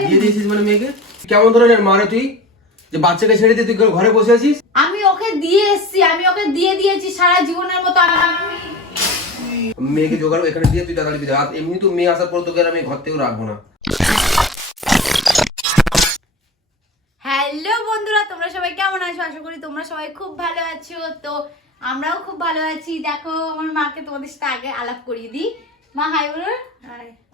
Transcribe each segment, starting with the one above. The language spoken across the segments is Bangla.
দিয়ে দিয়েছিস মানে মেয়েকে? কেমন ধরনের মারে তুই? যে বাচ্চাকে ছেড়ে দিয়ে তুই ঘরে বসে আছিস? আমি ওকে দিয়ে এসছি আমি ওকে দিয়ে দিয়েছি সারা জীবনের মতো আমি মেয়েকে জোগাড় এখানে দিয়ে তুই আর এমনি তো মেয়ে আসার পর তোকে আর আমি ঘর থেকেও রাখব না। হ্যালো বন্ধুরা তোমরা সবাই কেমন আছো? আশা করি তোমরা সবাই খুব ভালো আছো। তো আমরাও খুব ভালো আছি। দেখো আমার মাকে তোমাদের সাথে আগে আলাপ করিয়ে দিই। মা হাই বলুন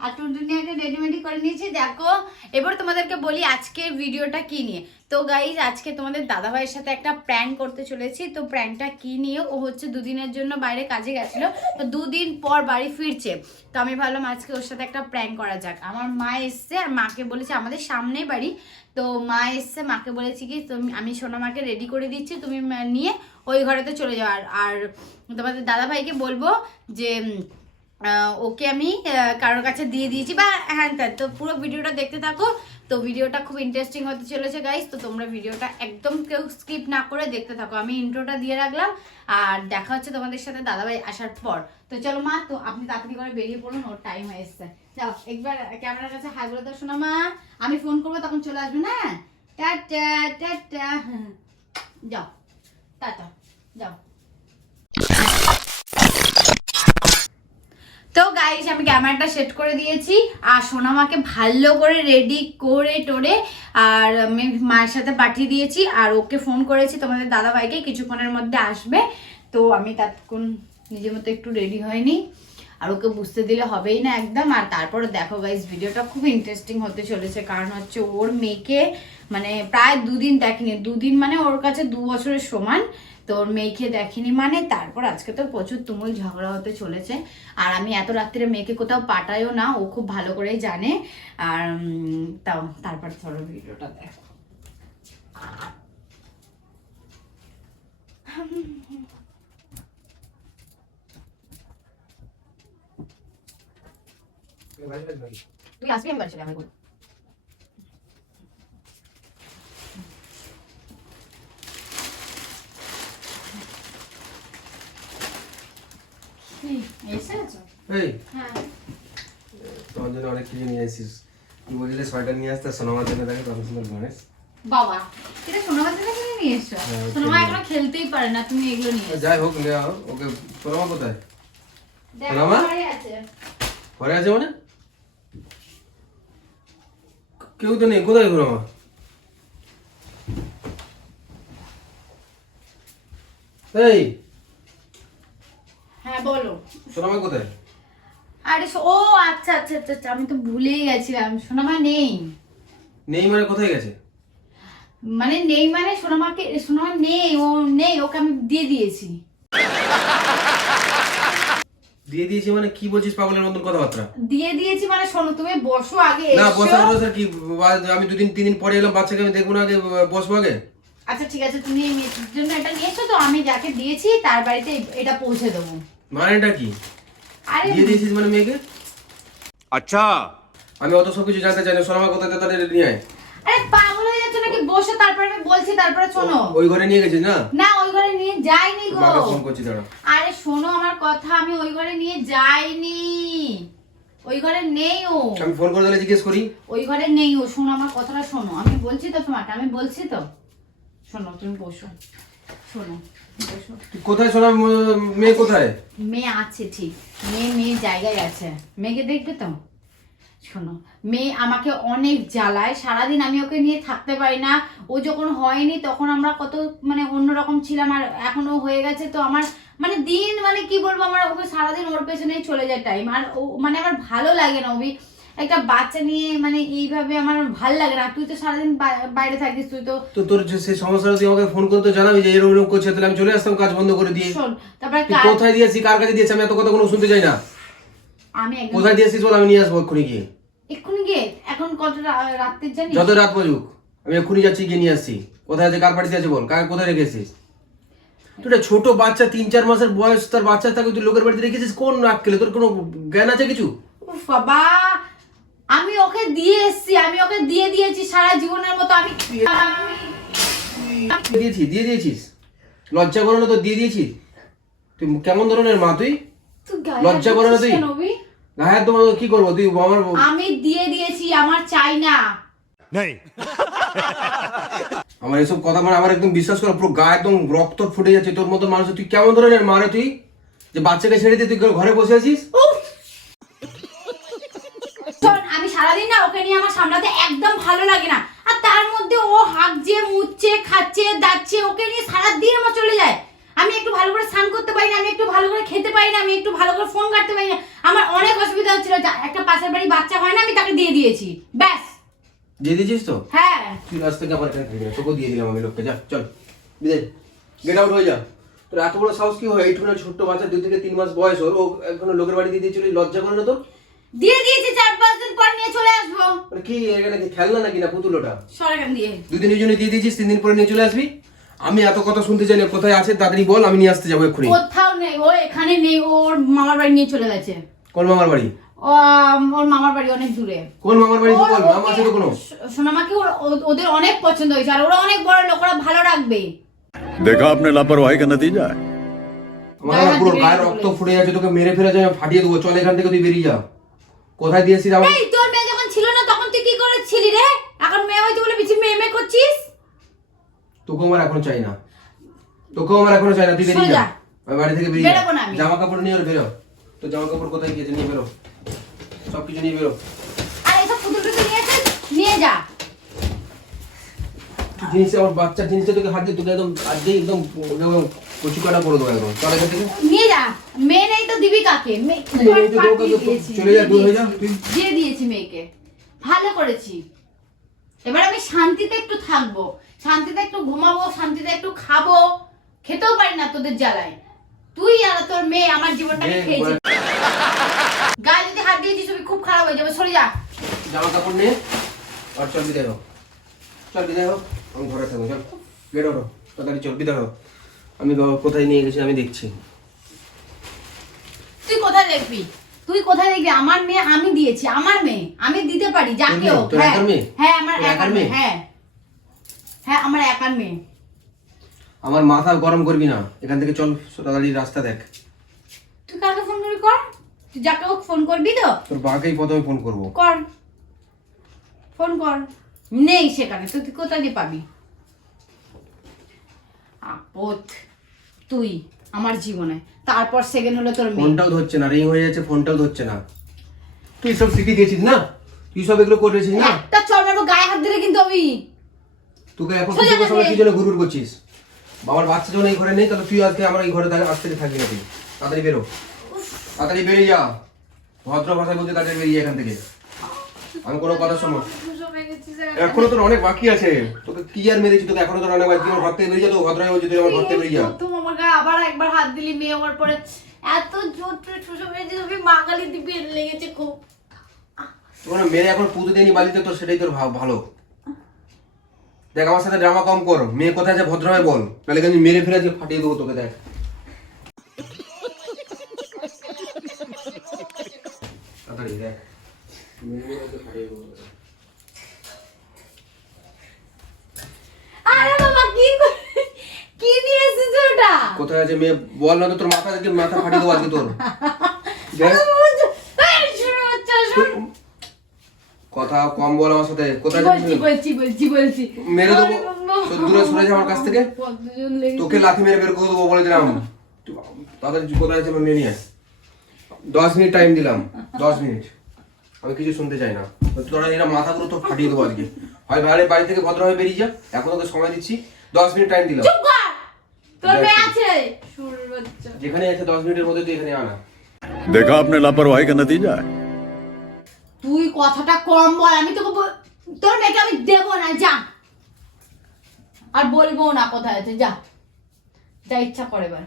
আর টুনটুনিয়াকে রেডিমেডি করে নিয়েছি। দেখো এবার তোমাদেরকে বলি আজকের ভিডিওটা কি নিয়ে। তো গাইজ আজকে তোমাদের দাদা ভাইয়ের সাথে একটা প্র্যাঙ্ক করতে চলেছি। তো প্র্যাঙ্কটা কি নিয়ে? ও হচ্ছে দুদিনের জন্য বাইরে কাজে গেছিল। তো দুদিন পর বাড়ি ফিরছে। তো আমি ভাবলাম আজকে ওর সাথে একটা প্র্যাঙ্ক করা যাক। আমার মা এসছে আর মাকে বলেছে আমাদের সামনেই বাড়ি। তো মা এসছে মাকে বলেছি কি তুমি আমি সোনা মাকে রেডি করে দিচ্ছি। তুমি নিয়ে ওই ঘরেতে চলে যাও। আর আর তোমাদের দাদা ভাইকে বলব যে ওকে আমি কারোর কাছে দিয়ে দিয়েছি বা হ্যাঁ ত্যান। তো পুরো ভিডিওটা দেখতে থাকো। তো ভিডিওটা খুব ইন্টারেস্টিং হতে চলেছে গাইস তো তোমরা ভিডিওটা একদম কেউ স্কিপ না করে দেখতে থাকো। আমি ইন্ট্রোটা দিয়ে রাখলাম। আর দেখা হচ্ছে তোমাদের সাথে দাদাভাই আসার পর। তো চলো মা, তো আপনি তাড়াতাড়ি করে বেরিয়ে পড়ুন, ওর টাইম হয়ে এসছে। যাও, একবার ক্যামেরার কাছে হাই বলে দাও শোনা মা। আমি ফোন করব, তখন চলে আসবে, না? টাটা টাটা যাও টাটা, যাও। তো গাইস আমি ক্যামেরাটা সেট করে দিয়েছি, আর সোনামাকে ভালো করে রেডি করে টোরে, আর আমি মায়ের সাথে পাঠিয়ে দিয়েছি, আর ওকে ফোন করেছি, তোমাদের দাদা ভাইকে কিছুক্ষণের মধ্যে আসবে। তো আমি ততক্ষণ নিজের মতো একটু রেডি হয়নি, আর ওকে বুঝতে দিলে হবেই না একদম। আর তারপরে দেখো গাইস ভিডিওটা খুব ইন্টারেস্টিং হতে চলেছে, কারণ হচ্ছে ওর মেয়েকে মানে প্রায় দুদিন দেখেনি। দুদিন মানে ওর কাছে দু বছরের সমান। তোর মেয়েকে দেখেনি মানে তারপর আজকে তো প্রচুর তুমুল ঝগড়া হতে চলেছে। আর আমি এত রাত্রে মেয়েকে কোথাও পাঠাইও না, ও খুব ভালো করেই জানে। আর তাও তারপর ধরো ভিডিওটা দেখো। তুই আসবি আমি আমার এসে আছো এই হ্যাঁ কিছু নিয়ে আসিস। তুই বলছিলে সোয়েটার নিয়ে আসতে সোনামার জন্য দেখে তখন সুন্দর গণেশ বাবা এটা সোনামা থেকে কিনে নিয়ে এসছো হ্যাঁ, সোনামা এখনও খেলতেই পারে না তুমি এগুলো নিয়ে যাই হোক নেওয়া হোক ওকে সোনামা কোথায়? সোনামা? আছে। ঘরে আছে মানে? কেউ তো নেই কোথায় সোনামা? এই! হ্যাঁ বলো। সোনামা কোথায়? আরে ও আচ্ছা আচ্ছা আচ্ছা আচ্ছা, আমি তো ভুলেই গেছিলাম। সোনামা নেই। নেই মানে কোথায় গেছে? মানে নেই মানে সোনামাকে সোনামা নেই ও নেই ওকে আমি দিয়ে দিয়েছি। দিয়ে দিয়েছি মানে কি বলছিস পাগলের মতন কথাবার্তা? দিয়ে দিয়েছি মানে শোনো তুমি বসো আগে না কি আমি দুদিন তিন দিন পরে এলাম বাচ্চাকে আমি দেখব না আগে বসবো আগে? আচ্ছা ঠিক আছে তুমি এই জন্য এটা নিয়েছো তো আমি যাকে দিয়েছি তার বাড়িতে এটা পৌঁছে দেবো। মানেটা কি? আরে দিয়ে মানে মেয়েকে? আচ্ছা। আমি অত সব কিছু জানতে চাই না সোনামা কোথায় তাড়াতাড়ি নিয়ে আয়। আরে পাগল হয়ে যাচ্ছ নাকি? বসে তারপরে আমি বলছি তারপরে শোনো। ওই ঘরে নিয়ে গেছিস না? না ওই ঘরে নিয়ে যাইনি গো। বাবা ফোন করছি দাঁড়া। আরে শোনো আমার কথা আমি ওই ঘরে নিয়ে যাইনি। ওই ঘরে নেই ও। আমি ফোন করে দিলে জিজ্ঞেস করি। ওই ঘরে নেই ও শোনো আমার কথাটা শোনো। আমি বলছি তো তোমাকে আমি বলছি তো। শোনো তুমি বসো। শোনো। কোথায় সোনা মেয়ে কোথায়? মেয়ে আছে, ঠিক। মেয়ে মেয়ে জায়গায় আছে। মেয়েকে দেখবে তো? শোনো, মেয়ে আমাকে অনেক জ্বালায়। সারাদিন আমি ওকে নিয়ে থাকতে পারি না। ও যখন হয়নি, তখন আমরা কত মানে অন্যরকম ছিলাম। আর এখনও হয়ে গেছে, তো আমার মানে দিন মানে কি বলব? আমার ওকে সারাদিন ওর পেছনেই চলে যায় টাইম আর ও মানে আমার ভালো লাগে না ওবি একটা বাচ্চা নিয়ে মানে এইভাবে আমার ভালো লাগে না। তুই তো সারাদিন বাইরে থাকিস তুই তো তো তোর যে সেই সমস্যাটা তুই আমাকে ফোন করে তো জানাবি যে এরকম এরকম করছে তাহলে আমি চলে আসতাম কাজ বন্ধ করে দিয়ে। শোন তারপরে কোথায় দিয়েছি কার কাছে দিয়েছি আমি এত কথা কোনো শুনতে চাই না। আমি একদম কোথায় দিয়েছিস বল আমি নিয়ে আসব এক্ষুনি গিয়ে। এক্ষুনি গিয়ে? এখন কত রা- রাত্রির জানিস? যত রাত বাজুক আমি এক্ষুনি যাচ্ছি গিয়ে নিয়ে আসছি। কোথায় আছে কার বাড়িতে আছে বল কাকে কোথায় রেখেছিস? তুই একটা ছোট বাচ্চা তিন চার মাসের বয়স তার বাচ্চা থাকে তুই লোকের বাড়িতে রেখেছিস কোন নাক খেলে তোর কোনো জ্ঞান আছে কিছু? বাবা! আমি ওকে দিয়ে এসছি আমি ওকে দিয়ে দিয়েছি সারা জীবনের মতো আমি দিয়েছি দিয়ে দিয়েছিস। লজ্জা করে না তো দিয়ে দিয়েছিস। তুই কেমন ধরনের মা তুই? লজ্জা করে না তুই? গায়ে তোমার কি করব? তুই আমার আমি দিয়ে দিয়েছি আমার চাই না। नहीं আমার এসব কথা মানে আমার একদম বিশ্বাস কর পুরো গায়ে একদম রক্ত ফুটে যাচ্ছে। তোর মতো মানুষ তুই কেমন ধরনের মারে তুই? যে বাচ্চাকে ছেড়ে দিয়ে তুই ঘরে বসে আছিস উফ! শোন, আমি সারাদিন না ওকে নিয়ে আমার সামলাতে একদম ভালো লাগে না। আর তার মধ্যে ও হাঁকছে মুচ্ছে খাচ্ছে দাচ্ছে ওকে নিয়ে সারাদিন আমার চলে যায়। আমি একটু ভালো করে স্নান করতে পারি না আমি একটু ভালো করে খেতে পারি না আমি একটু ভালো করে ফোন কাটতে পারি না। আমার অনেক অসুবিধা হচ্ছিল একটা পাশের বাড়ি বাচ্চা হয় না আমি তাকে দিয়ে দিয়েছি। ব্যাস। দিয়ে দিয়েছিস তো? হ্যাঁ। তুই রাস্তা থেকে আবার না। দিয়ে দিলাম আমি লোককে যা চল বিদেশ গেট আউট হয়ে যা। তোর এত বড় সাহস কি হয়? এইটুকু ছোট্ট বাচ্চা দুই থেকে তিন মাস বয়স ওর ও এখনও লোকের বাড়ি দিয়ে দিয়ে চলে লজ্জা করে না তো দিয়ে দিয়েছি চার পাঁচ দিন পর নিয়ে চলে আসব। কি খেলনা নাকি না দিয়ে। জন্য দিয়ে দিয়েছিস তিন দিন পরে নিয়ে চলে আসবি। আমি এত কথা শুনতে চাই না কোথায় আছে তাড়াতাড়ি বল আমি নিয়ে আসতে যাব এক্ষুনি। কোথাও নেই ও এখানে নেই ওর মামার বাড়ি নিয়ে চলে গেছে। কোন মামার বাড়ি? ওর মামার বাড়ি অনেক দূরে। কোন মামার বাড়ি বল মামা আছে তো কোনো? সোনামাকে ওদের অনেক পছন্দ হয়েছে আর ওরা অনেক বড় লোক ওরা ভালো রাখবে। দেখা আপনি লাপরওয়াহি কা নতিজা আমার পুরো গায়ে রক্ত ফুটে যাচ্ছে তোকে মেরে ফেলে যায় ফাটিয়ে দেবো। চল এখান থেকে তুই বেরিয়ে যা। কোথায় দিয়েছিস আমার তুই কি করেছিলি রে? এখন মেয়ে হয়েছে বলে বেশি মেয়ে মেয়ে করছিস? তোকে আমার এখনও চাই না। তোকেও আমার এখনও চাই না তুই বেরিয়ে যা। বাড়ি থেকে বেরিয়ে বেরোবো না আমি। জামা কাপড় নিয়ে বেরো। তো জামা কাপড় কোথায় গিয়েছে নিয়ে বেরো। সব কিছু নিয়ে বেরো। আর এসব পুতুল টুতুল নিয়ে এসে নিয়ে যা। জিনিস আমার বাচ্চার জিনিসটা তোকে হাত দিয়ে তোকে একদম আজকে একদম কচু কাটা করে দেবো একদম। চল থেকে। নিয়ে যা। মেয়ে নেই তো দিবি কাকে? তোকে চলে যা, দূর হয়ে যা, দিয়ে দিয়েছি মেয়েকে। ভালো করেছি। এবার আমি শান্তিতে একটু থাকব। শান্তিতে একটু ঘুমাবো শান্তিতে একটু খাব। খেতেও পারি না তোদের জ্বালায়। তুই আর তোর মেয়ে আমার জীবনটাকে খেয়েছে। গায়ে যদি হাত দিয়েছিস তুমি খুব খারাপ হয়ে যাবে। সরে যা। জামা কাপড় নিয়ে আর চল বিদায় হোক। চল বিদায় হোক আমি ঘরে থাকব। চল বেরো তাড়াতাড়ি চল বিদায় হোক। আমি বাবা কোথায় নিয়ে গেছি আমি দেখছি। তুই কোথায় দেখবি? তুই কোথায় দেখবি আমার মেয়ে আমি দিয়েছি আমার মেয়ে। আমি দিতে পারি যাকে? হোক হ্যাঁ। হ্যাঁ আমার একার মেয়ে? হ্যাঁ। হ্যাঁ আমার একার মেয়ে। আমার মাথা গরম করবি না। এখান থেকে চল তাড়াতাড়ি রাস্তা দেখ। তুই কাকে ফোন করবি কর? তুই যাকে হোক ফোন করবি তো। তোর বাকেই প্রথমে ফোন করব। কর। ফোন কর। নেই সেখানে তো তুই কোথায় পাবি? আপদ তুই। আমার জীবনে। তারপর সেকেন্ড হলো তোর মেয়ে। ফোনটাও ধরছে না রিং হয়ে যাচ্ছে ফোনটাও ধরছে না। তুই সব শিখে গেছিস না? তুই সব এগুলো করেছিস না? একটা চল মারবো গায়ে হাত দিলে কিন্তু আমি তোকে এখন কিছু সময়। কি জন্য ঘুরঘুর করছিস? বাবার বাচ্চা যখন এই ঘরে নেই তাহলে তুই আজকে আমার এই ঘরে থাক- আজ থেকে থাকবি না তুই। তাড়াতাড়ি বেরো। তাড়াতাড়ি বেরিয়ে যা। ভদ্র ভাষায় বলতে তাড়াতাড়ি বেরিয়ে এখান থেকে। আমি কোনো কথা শোনো। এখনও তোর অনেক বাকি আছে। তোকে কি আর মেরেছি? তোকে এখনও তোর অনেক বাকি। তুই আমার ঘর থেকে বেরিয়ে যা তো ভদ্র হয়ে বলছি তুই আমার ঘর থেকে বেরিয়ে যা। গায়ে আবার একবার হাত দিলি মেয়ে হওয়ার পরে। এত জোর করে ঠুসো মেরেছে তুমি মাগালি দিবি লেগেছে খুব। তোর মেরে এখন পুজো দেয়নি বালিতে তোর সেটাই তোর ভালো। দেখ আমার সাথে ড্রামা কম কর। মেয়ে কোথায় আছে ভদ্রভাবে বল। তাহলে কিন্তু মেরে ফেলে আজকে ফাটিয়ে দেবো তোকে দেখ। তাড়াতাড়ি দেখ। মেরে ফাটিয়ে দেবো আরে বাবা কি করে- কি নিয়ে এসেছিস ওটা? কোথায় আছে মেয়ে? বল না তো তোর মাথা থেকে মাথা ফাটিয়ে দেবো আজকে তোর। কথা কম বল আমার সাথে। কোথায় বলছি বলছি বলছি বলছি। মেরে দেবো। দূরে সরে যা আমার কাছ থেকে। তোকে লাথি মেরে বের করে দেবো বলে দিলাম। তাদের কোথায় আছে মেয়ে নিয়ে? দশ মিনিট টাইম দিলাম। দশ মিনিট। আমি কিছু শুনতে চাই না। তোরা এরা মাথাগুলো তো ফাটিয়ে দেবো আজকে। হয় বাড়ি থেকে ভদ্রভাবে বেরিয়ে যা। এখন তোকে সময় দিচ্ছি। দশ মিনিট টাইম দিলাম চুপ কর তোর দেখ। মেয়ে আছে। তুই আপনার লাপরওয়াহি নতিজা তুই কথাটা কম বল আমি তোকে তোর মেয়েকে আমি দেব না যা। আর বলব না আছে যা। যা ইচ্ছা করে এবার।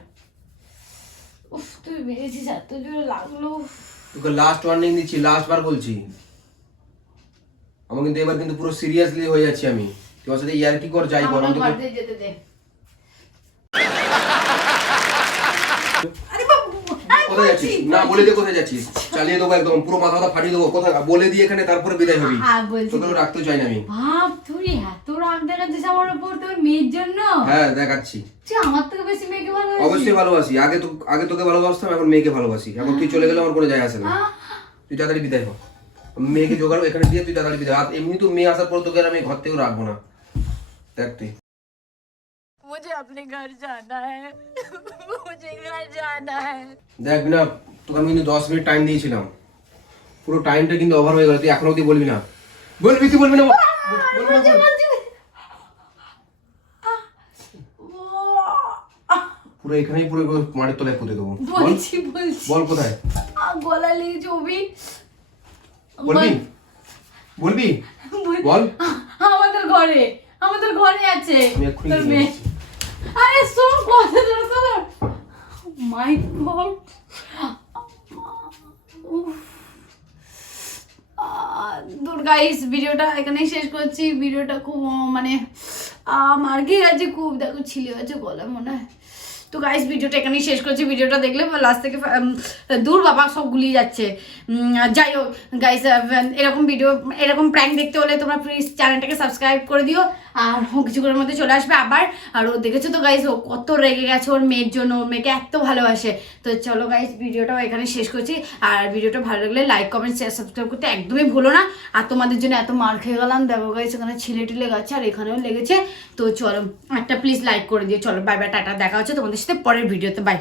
উফ তুই বেরিয়েছিস এত লাগল তোকে লাস্ট ওয়ার্নিং দিচ্ছি লাস্ট বার বলছি। আমার কিন্তু এবার কিন্তু পুরো সিরিয়াসলি হয়ে যাচ্ছি আমি। তোর সাথে ইয়ার কি কর যাই বল আমি যেতে দে। কোথায় যাচ্ছিস? না বলে দে কোথায় যাচ্ছিস। চালিয়ে দেবো একদম পুরো মাথা মাথা ফাটিয়ে দেবো কোথায়? বলে দিয়ে এখানে তারপরে বিদায় হবি। হ্যাঁ, তোকে রাখতে চাই না আমি। ভাব তুই এত রাগ দেখাচ্ছিস আমার উপর তোর মেয়ের জন্য? হ্যাঁ দেখাচ্ছি। তুই আমার থেকে বেশি মেয়েকে ভালো অবশ্যই ভালোবাসি। আগে তো আগে তোকে ভালোবাসতাম এখন মেয়েকে ভালোবাসি। এখন তুই চলে গেলে আমার কোনো যায় আসে না। তুই তাড়াতাড়ি বিদায় হ। মেয়েকে জোগাড় এখানে দিয়ে তুই তাড়াতাড়ি বিদায় আর এমনি তো মেয়ে আসার পর তোকে আর আমি ঘর থেকেও রাখব না। দেখ তুই। मुझे अपने घर जाना है मुझे घर जाना है দেখ না তোকে আমি কিন্তু দশ মিনিট টাইম দিয়েছিলাম পুরো টাইমটা কিন্তু ওভার হয়ে গেল তুই এখন অব্দি বলবি না বলবি তুই বলবি না বল। বলবি না, বল। পুরো এখানেই পুরো পুরো মাটির তলায় পুঁতে দেবো বল বলছি বলছি বল কোথায় আহ, গলা লেগেছে অভি বলবি বলবি বল আমাদের ঘরে আমাদের ঘরে আছে আমি এক্ষুনি তোর নিয়ে মেয়ে আরে শোন কথা ধরে শোন মাই গড। গাইস ভিডিওটা এখানেই শেষ করছি। ভিডিওটা খুব মানে আহ, মার খেয়ে গেছে খুব দেখো ছিলে গেছে গলা মনে হয়। তো গাইস ভিডিওটা এখানেই শেষ করছি। ভিডিওটা দেখলে লাস্ট থেকে দূর বাবা সব গুলিয়ে যাচ্ছে। যাই হোক গাইস এরকম ভিডিও এরকম প্র্যাঙ্ক দেখতে হলে তোমরা প্লিজ চ্যানেলটাকে সাবস্ক্রাইব করে দিও। আর ও কিছুক্ষণের মধ্যে চলে আসবে আবার। আর ও দেখেছ তো গাইস ও কত রেগে গেছে ওর মেয়ের জন্য, ওর মেয়েকে এত ভালোবাসে। তো চলো গাইস ভিডিওটাও এখানে শেষ করছি। আর ভিডিওটা ভালো লাগলে লাইক কমেন্ট শেয়ার সাবস্ক্রাইব করতে একদমই ভুলো না। আর তোমাদের জন্য এত মার খেয়ে গেলাম। দেখো গাইস এখানে ছিলে টিলে গেছে আর এখানেও লেগেছে। তো চলো, একটা প্লিজ লাইক করে দিও। চলো বাই বাই টাটা, দেখা হচ্ছে তোমাদের সাথে পরের ভিডিওতে। বাই